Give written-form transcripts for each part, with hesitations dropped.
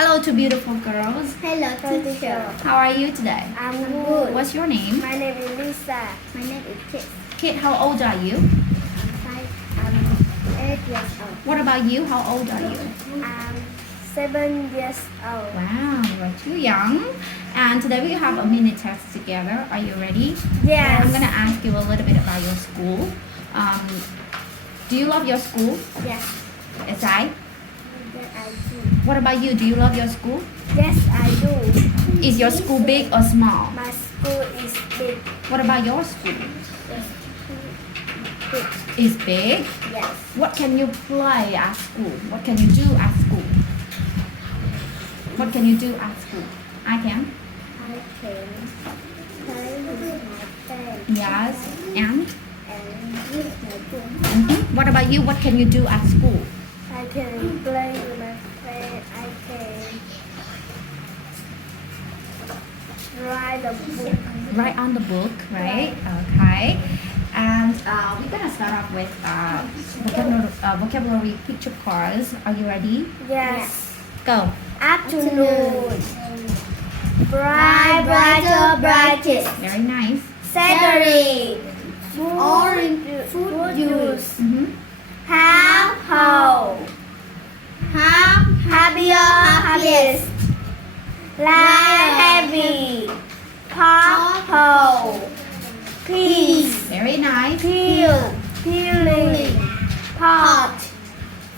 Hello to beautiful girls. Hello, teacher. How are you today? I'm good. What's your name? My name is Lisa. My name is Kit. Kid, how old are you? I'm 8 years old. What about you? How old are you? I'm 7 years old. Wow, you're too young. And today we have a mini test together. Are you ready? Yes. I'm gonna ask you a little bit about your school. Do you love your school? Yes. Yes, I. Yes, I do. What about you? Do you love your school? Yes, I do. Is your school big or small? My school is big. What about your school? It's big. Is big? Yes. What can you play at school? What can you do at school? What can you do at school? I can. I can play with my friends Yes. And? and with my friends. What about you? What can you do at school? I can play with my friends. I can write a book. Write on the book, right? Okay. And we're gonna start off with vocabulary picture cards. Are you ready? Yes. Go. Afternoon. Bright, brighter, brightest. Very nice. Saturday. Orange fruit juice. Half whole. Half happier, happiest. Light heavy. Pop whole. Peace. Very nice. Peel. Peeling. Pot.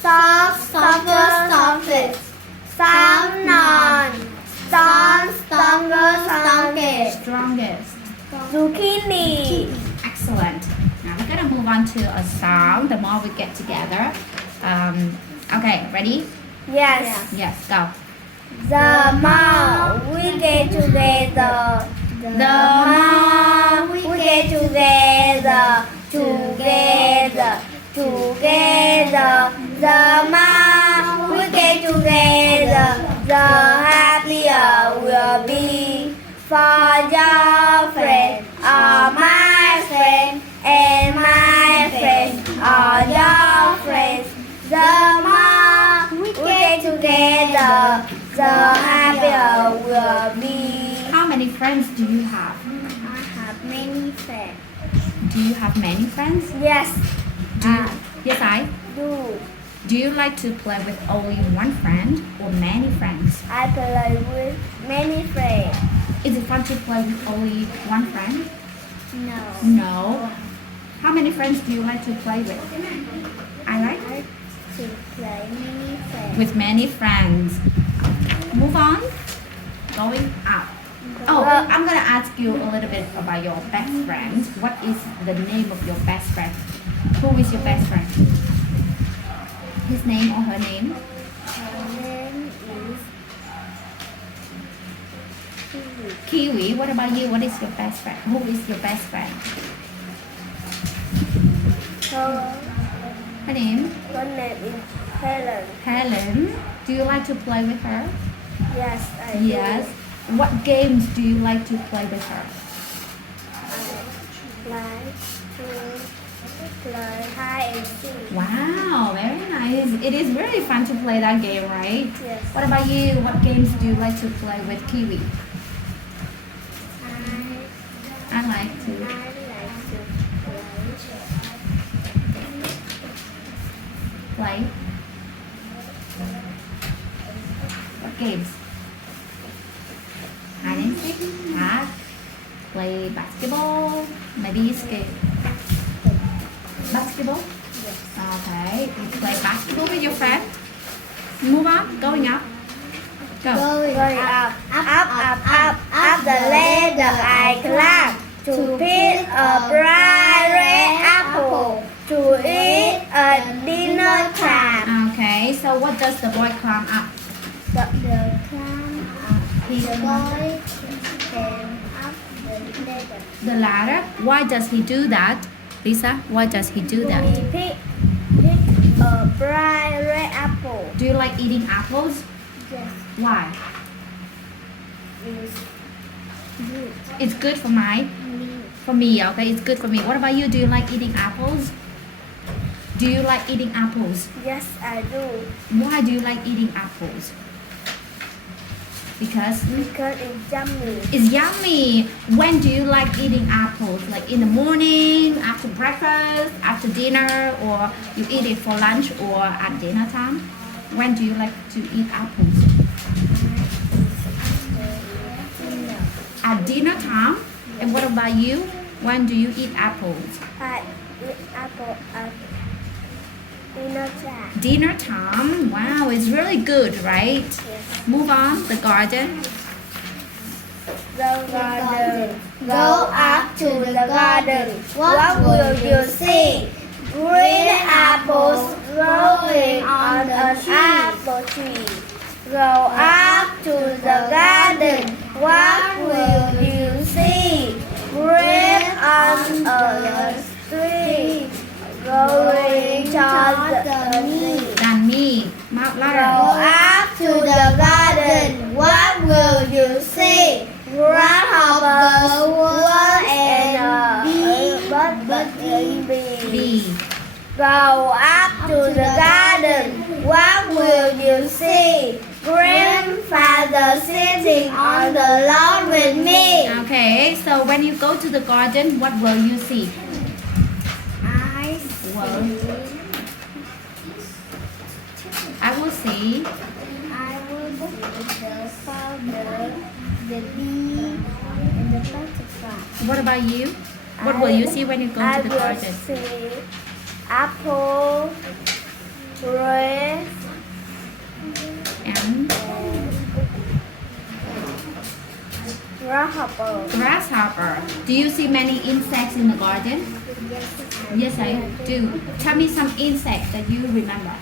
Soft, softer, softest. Sound, none. Stone, stronger, strongest. Strongest. Zucchini. Excellent. Now we're gonna move on to a sound. The more we get together. Okay, ready? Yes. Yes, go. The more we get together. The more we get together. Together. Together. The more we get together. The happier we'll be. For your friend or my friend and my friend or your friends. The more we get together, the happier we'll be. How many friends do you have? I have many friends. Do you have many friends? Yes, Yes, I. do. Do you like to play with only one friend or many friends? I play with many friends. Is it fun to play with only one friend? No. No. How many friends do you like to play with? I like I like to play many friends. with many friends. Move on. Going up. Oh, I'm gonna ask you a little bit about your best friend. What is the name of your best friend? Who is your best friend? His name or her name? Her name is Kiwi. What about you? What is your best friend? Who is your best friend? Her name? Her name is Helen. Helen. Do you like to play with her? Yes, I do. Yes. What games do you like to play with her? I like to play hide and seek. Wow, very nice. It is really fun to play that game, right? Yes. What about you? What games do you like to play with Kiwi? I like to. I like to Play. What games? Hide and seek, tag, play basketball, maybe skate. Basketball? Yes. Okay, you play basketball with your friend. Move on, going up. Go. Going up, up the ladder I climb to pick a bright red apple to eat at dinner time. Okay, so what does the boy climb up? The climb up. The boy came up the ladder. The ladder. Why does he do that? Lisa, why does he do that? He picked a bright red apple. Do you like eating apples? Yes. Why? It's good. It's good for me, okay? It's good for me. What about you? Do you like eating apples? Do you like eating apples? Yes, I do. Why do you like eating apples? Because because it's yummy. it's yummy. When do you like eating apples? Like in the morning, after breakfast, after dinner, or you eat it for lunch or at dinner time? When do you like to eat apples? At dinner time. And what about you? When do you eat apples? I eat apple at dinner time. Dinner time. Wow, it's really good, right? Yes. Move on. The garden. The garden. Go up to the garden. What will you see? Green apples growing on an apple tree. Go up to the garden. What will you see? Grapes on a tree. Growing towards the knee. Done me. Mouth Go louder. up to the garden. What will you see? Grasshopper, worm, and a bee. B. Go up to the garden. What will you see? Grandfather sitting on the lawn with me. Okay, so when you go to the garden, what will you see? I Well, I will see I will see the powder, the bee, and the butterfly. What about you? What will you see when you go I to the will garden? see apple, grapes, And grasshopper. grasshopper. Do you see many insects in the garden? Yes, I do. Tell me some insects that you remember.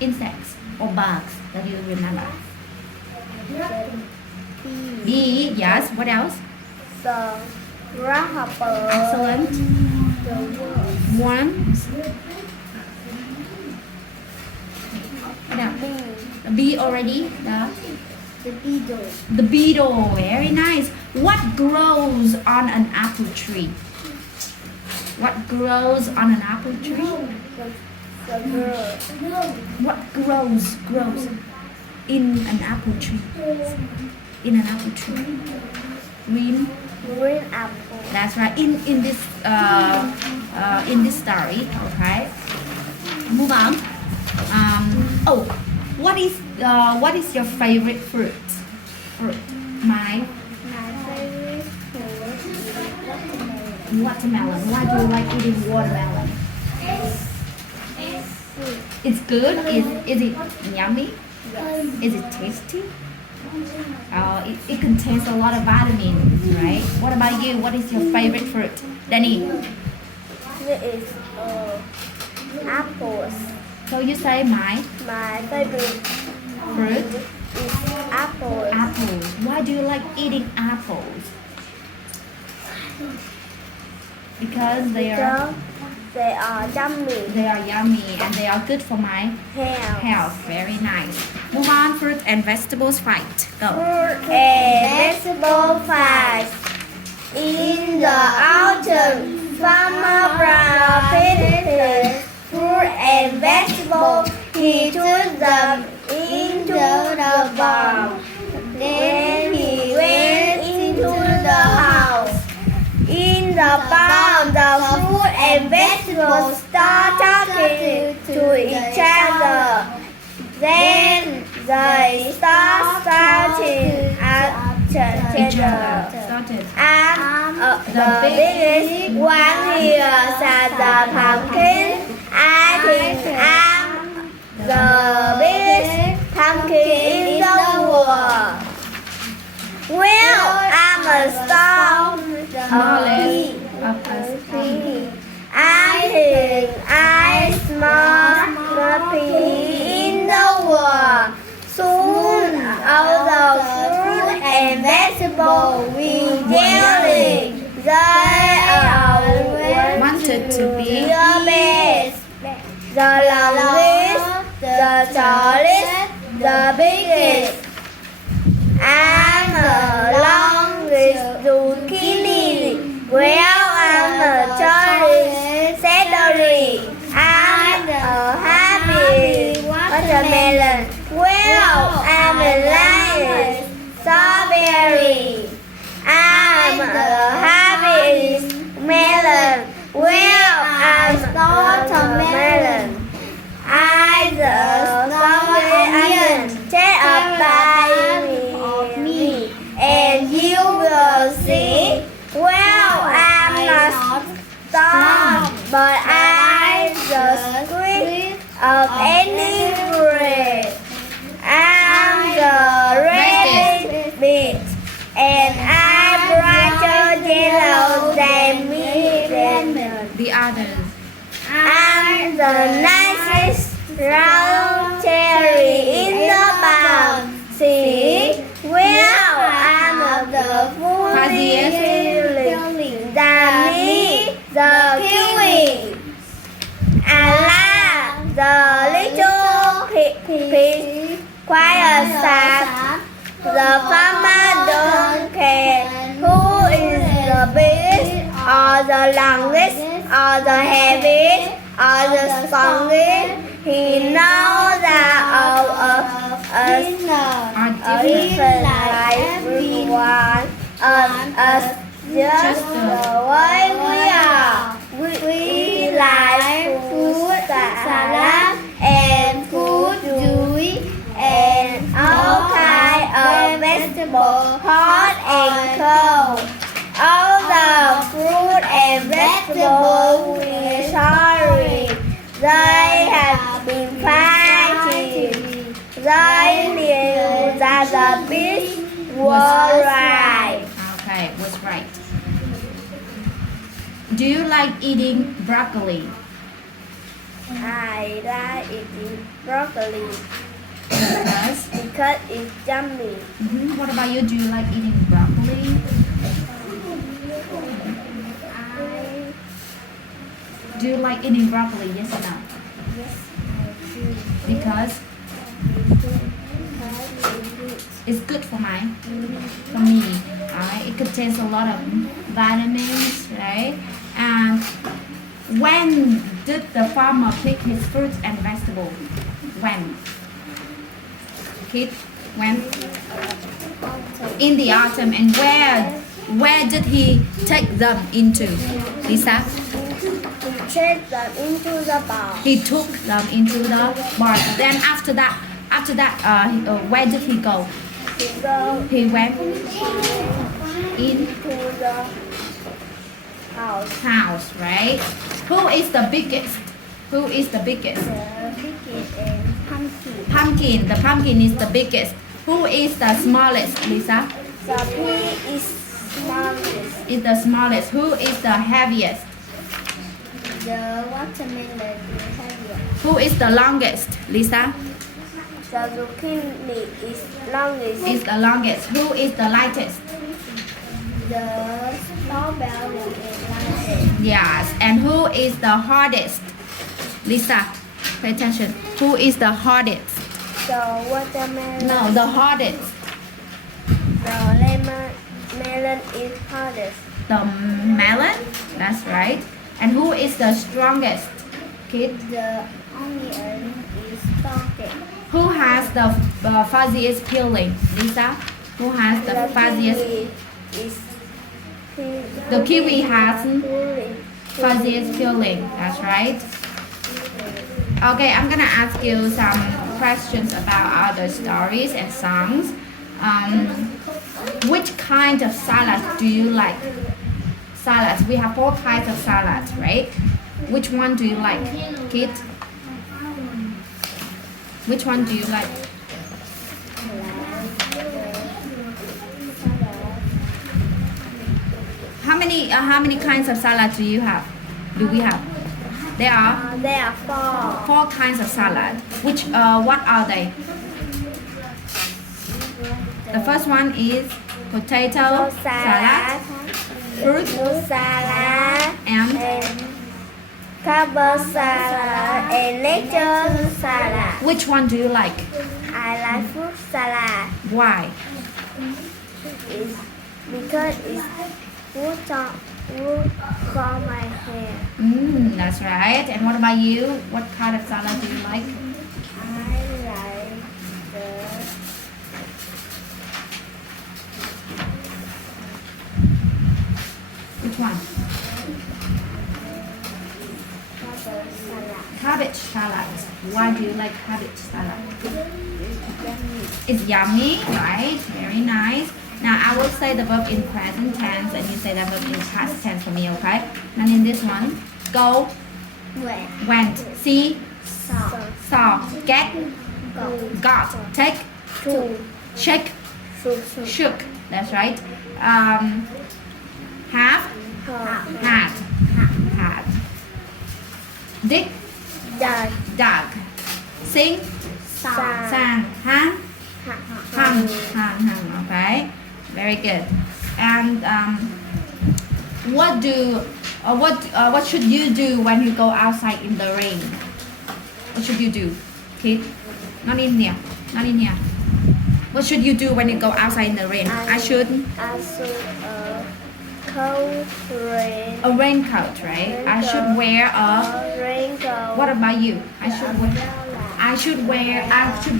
Insects or bugs that you remember. Bee, yes. What else? The grasshopper. Excellent. The worm. Worms. What else? Bee. The bee already. The beetle. The beetle. Very nice. What grows on an apple tree? What grows on an apple tree? The bird. What grows in an apple tree? In an apple tree. Green. Green apple. That's right. In this story. Okay. Move on. Oh, what is your favorite fruit? Fruit. My My favorite fruit is watermelon. watermelon. Why do you like eating watermelon? It's good. Is it yummy? Is it tasty? It contains a lot of vitamins, right? What about you? What is your favorite fruit? Danny. This is apples. So you say my My favorite fruit, is apples. apples. Why do you like eating apples? Because Because they are yummy. they are yummy and they are good for my Health. health. Very nice. Move on. Fruit and vegetables fight. Go. Fruit and vegetable fight. In the autumn, farmer planted fruit and vegetables. He took them into the barn. Then he went into the house. In the barn, the fruit and vegetables start talking to each other. Then they start shouting at Each each other. other. Started. And the biggest one here said the pumpkin. I think I'm the biggest pumpkin in the world. Well, I'm a star Knowledge of of us. pea. I think I smell the pea in the world. Soon all the fruit and vegetables will jelly. They are Wanted to be the best, the longest, the tallest, the biggest. I'm along with zucchini. Well, I'm a tourist celery. I'm a happy watermelon. Well, I'm a lion. the nicest round cherry in the barn. See, where I'm the Fuzziest. feeling. Dummy, the kiwi. Allah, the little pig, quite sad. The farmer don't care who is the biggest, or the longest, or the heaviest, or the strongest. He knows that all of us Are are different. different like everyone of us, just the way we are. We like fruit salad and fruit juice and all kinds of vegetables, hot and cold. All the fruit and vegetables we sorry. They have been fighting. They knew that the beast was right. Okay, was right. Do you like eating broccoli? I like eating broccoli Yes. because it's yummy. What about you? Do you like eating broccoli? Do you like eating broccoli? Yes or no? Because it's good for me. It contains a lot of vitamins, right? And when did the farmer pick his fruits and vegetables? When? Kid, when? In the autumn. And where did he take them into? Lisa? Check them into the bowl. He took them into the barn. Then after that, where did he go? To go He went in to the house. house, right? Who is the biggest? Who is the biggest? The pig and pumpkin. Pumpkin. The pumpkin is the biggest. Who is the smallest, Lisa? The pig is smallest. Is the smallest. Who is the heaviest? The watermelon is heavier. Who is the longest, Lisa? The zucchini is longest. Is the longest. Who is the lightest? The strawberry is lightest. Yes. And who is the hardest? Lisa, pay attention. Who is the hardest? The watermelon. No, the hardest. The lemon melon is hardest. The melon. That's right. And who is the strongest? Kid. The onion is strongest. Who has the fuzziest peeling? Lisa? Who has the fuzziest? kiwi is The kiwi has peeling. fuzziest peeling. That's right. Okay, I'm gonna ask you some questions about other stories and songs. Which kind of salad do you like? Salads. We have 4 types of salads, right? Which one do you like, Kid? Which one do you like? How many kinds of salad do you have? Do we have? There are There are 4. 4 kinds of salad. Which what are they? The first one is potato salad, fruit salad and and carb salad and nature salad. which one do you like? I like fruit salad. Why? It's because it's good for my hair. That's right. And what about you? What kind of salad do you like? I like the Which one? carb salad. Cabbage salad. Why do you like cabbage salad? It's yummy, right? Very nice. Now I will say the verb in present tense and you say the verb in past tense for me, okay? And in this one, go, Wet. went, see, Salt. saw, get, Go. got, take, To. shake, Soup. shook. That's right. Have, Hot. had, had. Dig, Dog. Dog. Sing. Sang. Sang. Hang. Hang. Okay. Very good. And what should you do when you go outside in the rain? What should you do? Kid. Not in here. What should you do when you go outside in the rain? I should Coat rain. a raincoat, right? I should wear a. Raincoat. What about you? I should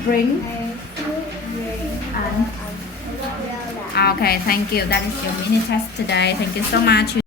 bring. Okay, thank you. That is your mini test today. Thank you so much.